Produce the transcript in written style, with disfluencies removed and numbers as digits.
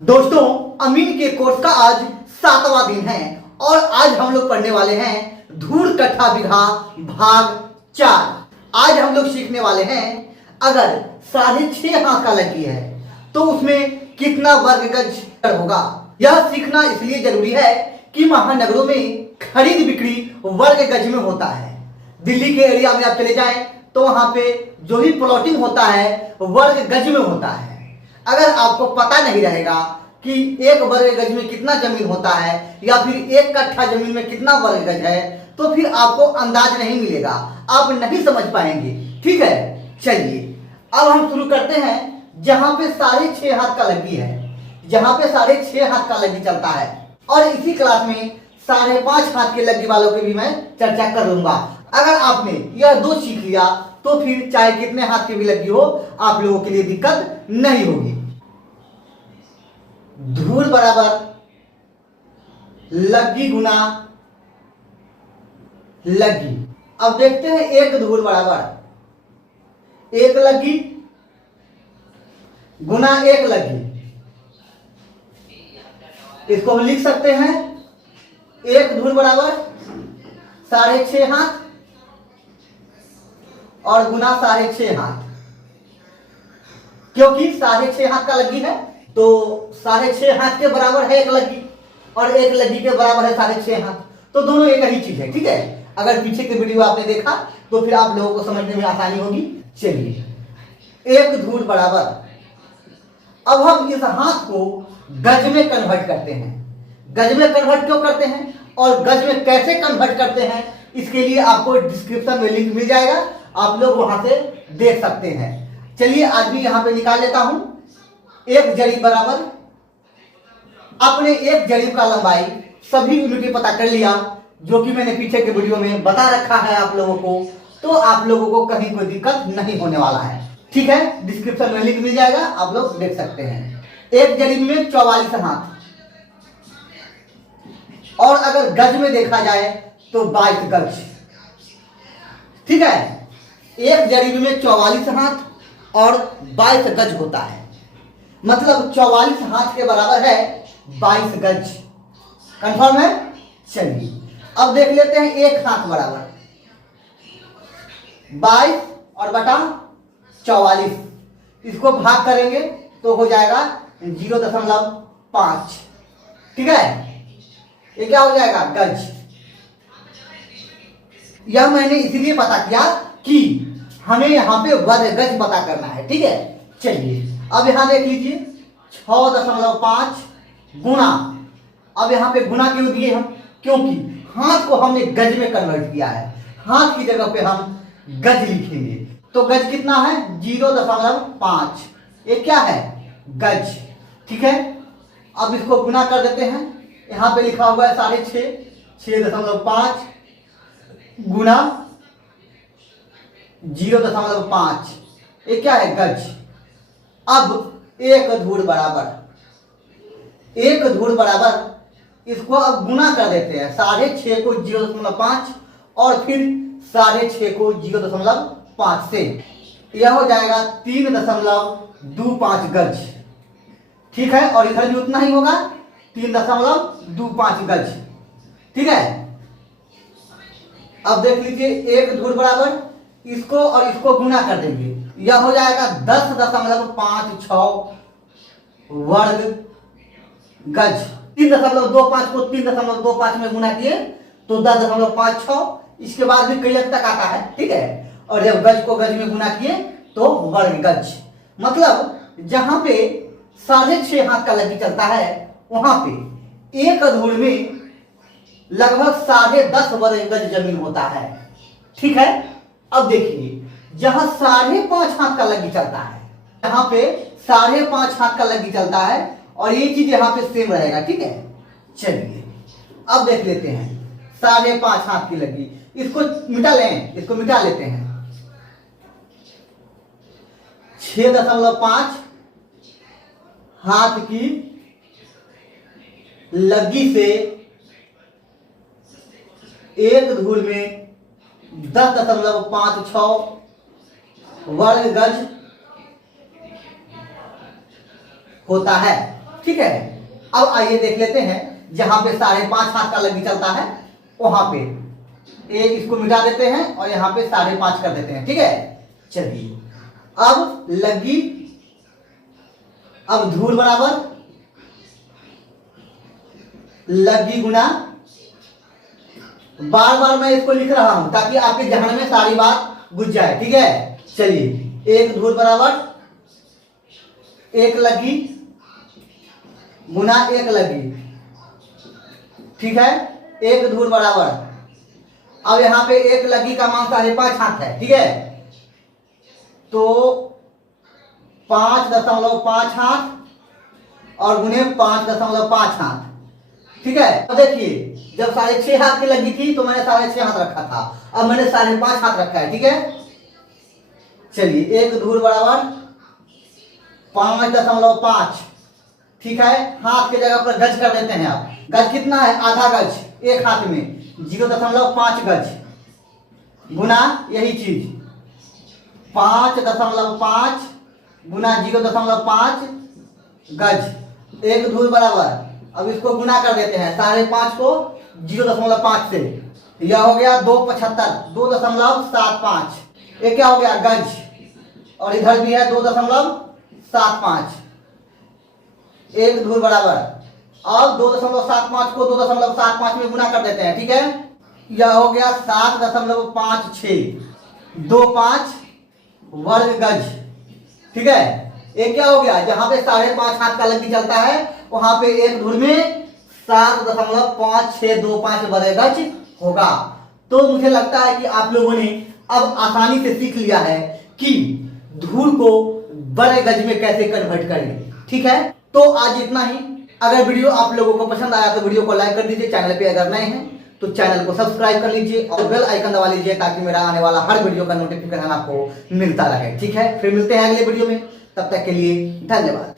दोस्तों, अमीन के कोर्स का आज 7वां दिन है और आज हम लोग पढ़ने वाले हैं धूड़ कट्ठा बिगहा भाग 4। आज हम लोग सीखने वाले हैं अगर 6.5 हाथ का लगी है तो उसमें कितना वर्ग गज होगा। यह सीखना इसलिए जरूरी है कि महानगरों में खरीद बिक्री वर्ग गज में होता है। दिल्ली के एरिया में आप चले जाएं तो वहां पे जो भी प्लॉटिंग होता है वर्ग गज में होता है। अगर आपको पता नहीं रहेगा कि एक वर्ग गज में कितना जमीन होता है या फिर एक कट्ठा जमीन में कितना वर्ग गज है तो फिर आपको अंदाज नहीं मिलेगा, आप नहीं समझ पाएंगे। ठीक है, चलिए अब हम शुरू करते हैं। जहां पे 6.5 हाथ का लगी है, जहां पे 6.5 हाथ का लगी चलता है और इसी क्लास में 5.5 हाथ के लगी वालों की भी मैं चर्चा कर लूंगा। अगर आपने यह दो सीख लिया तो फिर चाहे कितने हाथ की भी लगी हो आप लोगों के लिए दिक्कत नहीं होगी। धूड़ बराबर लगी गुना लगी। अब देखते हैं एक धूड़ बराबर एक लगी गुना एक लगी। इसको हम लिख सकते हैं एक धूड़ बराबर 6.5 हाथ और गुना 6.5 हाथ, क्योंकि 6.5 हाथ का लगी है तो 6.5 हाथ के बराबर है एक लगी और एक लगी के बराबर है 6.5 हाथ, तो दोनों एक ही चीज है। ठीक है, अगर पीछे की वीडियो आपने देखा तो फिर आप लोगों को समझने में आसानी होगी। चलिए एक धूड़ बराबर, अब हम इस हाथ को गज में कन्वर्ट करते हैं। गज में कन्वर्ट क्यों करते हैं और गज में कैसे कन्वर्ट करते हैं इसके लिए आपको डिस्क्रिप्शन में लिंक मिल जाएगा, आप लोग वहां से देख सकते हैं। चलिए आज भी यहां पे निकाल लेता हूं। एक जरीब बराबर, अपने एक जरीब का लंबाई सभी यूनिट पता कर लिया जो कि मैंने पीछे के वीडियो में बता रखा है आप लोगों को, तो आप लोगों को कहीं कोई दिक्कत नहीं होने वाला है। ठीक है, डिस्क्रिप्शन में लिंक मिल जाएगा, आप लोग देख सकते हैं। एक जरीब में 44 हाथ और अगर गज में देखा जाए तो 22 गज। ठीक है, एक जरीब में 44 हाथ और 22 गज होता है, मतलब 44 हाथ के बराबर है 22 गज। कंफर्म है? चलिए अब देख लेते हैं एक हाथ बराबर 22 और बटा 44, इसको भाग करेंगे तो हो जाएगा 0.5। ठीक है, ये क्या हो जाएगा गज। यह मैंने इसलिए पता किया कि हमें यहां पे वर्ग गज पता करना है। ठीक है, चलिए अब यहां देख लीजिए 6.5 गुना। अब यहां पे गुना क्यों दिए हम, क्योंकि हाथ को हमने गज में कन्वर्ट किया है, हाथ की जगह पे हम गज लिखेंगे। तो गज कितना है 0.5, ये क्या है गज। ठीक है, अब इसको गुना कर देते हैं। यहां पे लिखा हुआ है 6.5 गुना 0.5, ये क्या है गज। अब एक धूड़ बराबर इसको अब गुना कर देते हैं। 6.5 को 0.5 और फिर 6.5 को 0.5 से, यह हो जाएगा 3.25 गज। ठीक है, और इधर भी उतना ही होगा 3.25 गज। ठीक है, अब देख लीजिए एक धूड़ बराबर इसको और इसको गुना कर देंगे, यह हो जाएगा 10.56 वर्ग गज। 3.25 को 3.25 में गुना किए तो 10.56, इसके बाद भी कई तक आता है। ठीक है, और जब गज को गज में गुना किए तो वर्ग गज। मतलब जहां पे 6.5 हाथ का लगी चलता है वहां पे एक धूड़ में लगभग 10.5 वर्ग गज जमीन होता है। ठीक है, अब देखिए जहां 5.5 हाथ का लगी चलता है, यहाँ पे 5.5 हाथ का लगी चलता है और ये चीज यहाँ पे सेम रहेगा। ठीक है, चलिए अब देख लेते हैं 5.5 हाथ की लगी, इसको मिटा लें, इसको मिटा लेते हैं। 6.5 हाथ की लगी से एक धूड़ में 10.56 वर्ग गज होता है। ठीक है, अब आइए देख लेते हैं जहां पे 5.5 हाथ का लग्गी चलता है वहां पे एक इसको मिटा देते हैं और यहाँ पे 5.5 कर देते हैं। ठीक है, चलिए अब लग्गी, अब धूल बराबर लग्गी गुना, बार बार मैं इसको लिख रहा हूं ताकि आपके जहन में सारी बात बुझ जाए। ठीक है, चलिए एक धूल बराबर एक लग्गी गुना एक लग्गी। ठीक है, एक धूल बराबर, अब यहां पे एक लग्गी का मान 5.5 हाथ है। ठीक है, तो 5.5 हाथ और गुने 5.5 हाथ। ठीक है, अब देखिए जब 6.5 हाथ की लगी थी तो मैंने 6.5 हाथ रखा था, अब मैंने 5.5 हाथ रखा है। ठीक है, चलिए एक धूल बराबर 5.5। ठीक है, हाथ की जगह पर गज कर देते हैं आप। गज कितना है? आधा गज एक हाथ में 0.5 गज गुना यही चीज 5.5 गुना 0.5 गज, एक धूल बराबर। अब इसको गुना कर देते हैं 5.5 को 0.5 से, यह हो गया 2.75, 2.75। ये क्या हो गया? गज, और इधर भी है 2.75, एक धूल बराबर। अब 2.75 को 2.75 में गुना कर देते हैं। ठीक है, यह हो गया 7.56, 25 वर्ग गज। ठीक है, ये क्या हो गया? जहां पे 5.5 हाथ का लग्गी चलता है वहां पे एक धूल में 7.5625 वर्ग गज होगा। तो मुझे लगता है कि आप लोगों ने अब आसानी से सीख लिया है कि धूल को बड़े गज में कैसे कन्वर्ट करें। ठीक है, तो आज इतना ही। अगर वीडियो आप लोगों को पसंद आया तो वीडियो को लाइक कर दीजिए, चैनल पे अगर नए हैं तो चैनल को सब्सक्राइब कर लीजिए और बेल आइकन दबा लीजिए ताकि मेरा आने वाला हर वीडियो का नोटिफिकेशन आपको मिलता रहे। ठीक है, फिर मिलते हैं अगले वीडियो में, तब तक के लिए धन्यवाद।